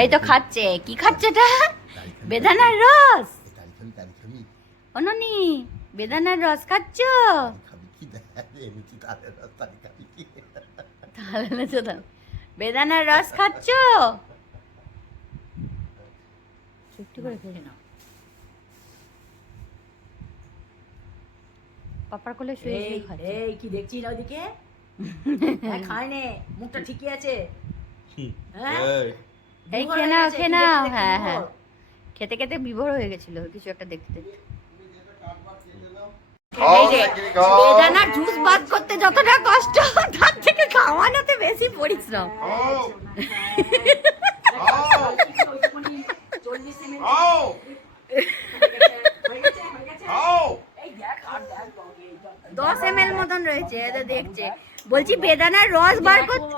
এই তো খাচ্ছে, কি খাচ্ছে এটা? বেদানার রস। অননি বেদানার রস খাচ্ছ? বেদানার রস খাচ্ছ? একটু করে খেয়ে নাও। পাপার কোলে শুয়ে শুয়ে খাচ্ছে। এই কি দেখছিস না ওদিকে? খায় নে, মুখটা ঠিকই আছে। এই খেয়ে নাও, খেয়ে নাও। হ্যাঁ হ্যাঁ, খেতে খেতে বিভোর হয়ে গেছিল কিছু একটা দেখতে দেখতে। এই যে বেদানার জুস বাদ করতে যতটা কষ্ট, তার থেকে খাওয়ানোতে বেশি পরিশ্রম। দশ ml মতন রয়েছে, এটা দেখছে। বলছি বেদানার রস বার করতে,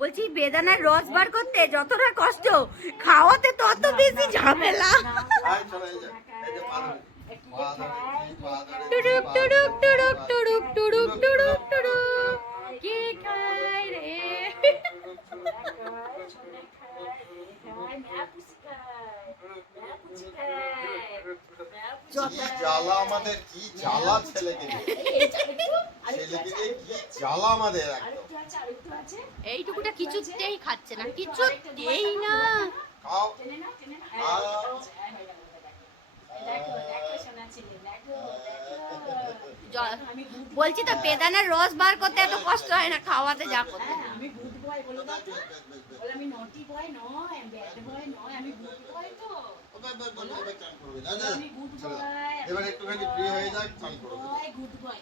বলছি বেদানার রস বার করতে যতটা কষ্ট, খাওয়াতে তত বেশি ঝামেলা। টুডুক টুডুক টুডুক টুডুক টুডুক টুডুক টুডুক, কে খায় রে? জ্বালা আমাদের, কি জ্বালা ছেলেকে কি জ্বালা আমাদের একদম। এইটুকুটা কিছুতেই খাচ্ছে না, কিছুতেই না। খাও বলছি তো বেদানার রস বার করতে এত কষ্ট হয় না, খাওয়াতে যা করতে। আমি গুড বয় বলে দাও তো, বলে আমি নটি বয় নয়, ব্যাড বয় নয়, আমি গুড বয় তো। এবার একটুখানি ফ্রি হয়ে যাক, চান করবে। Good boy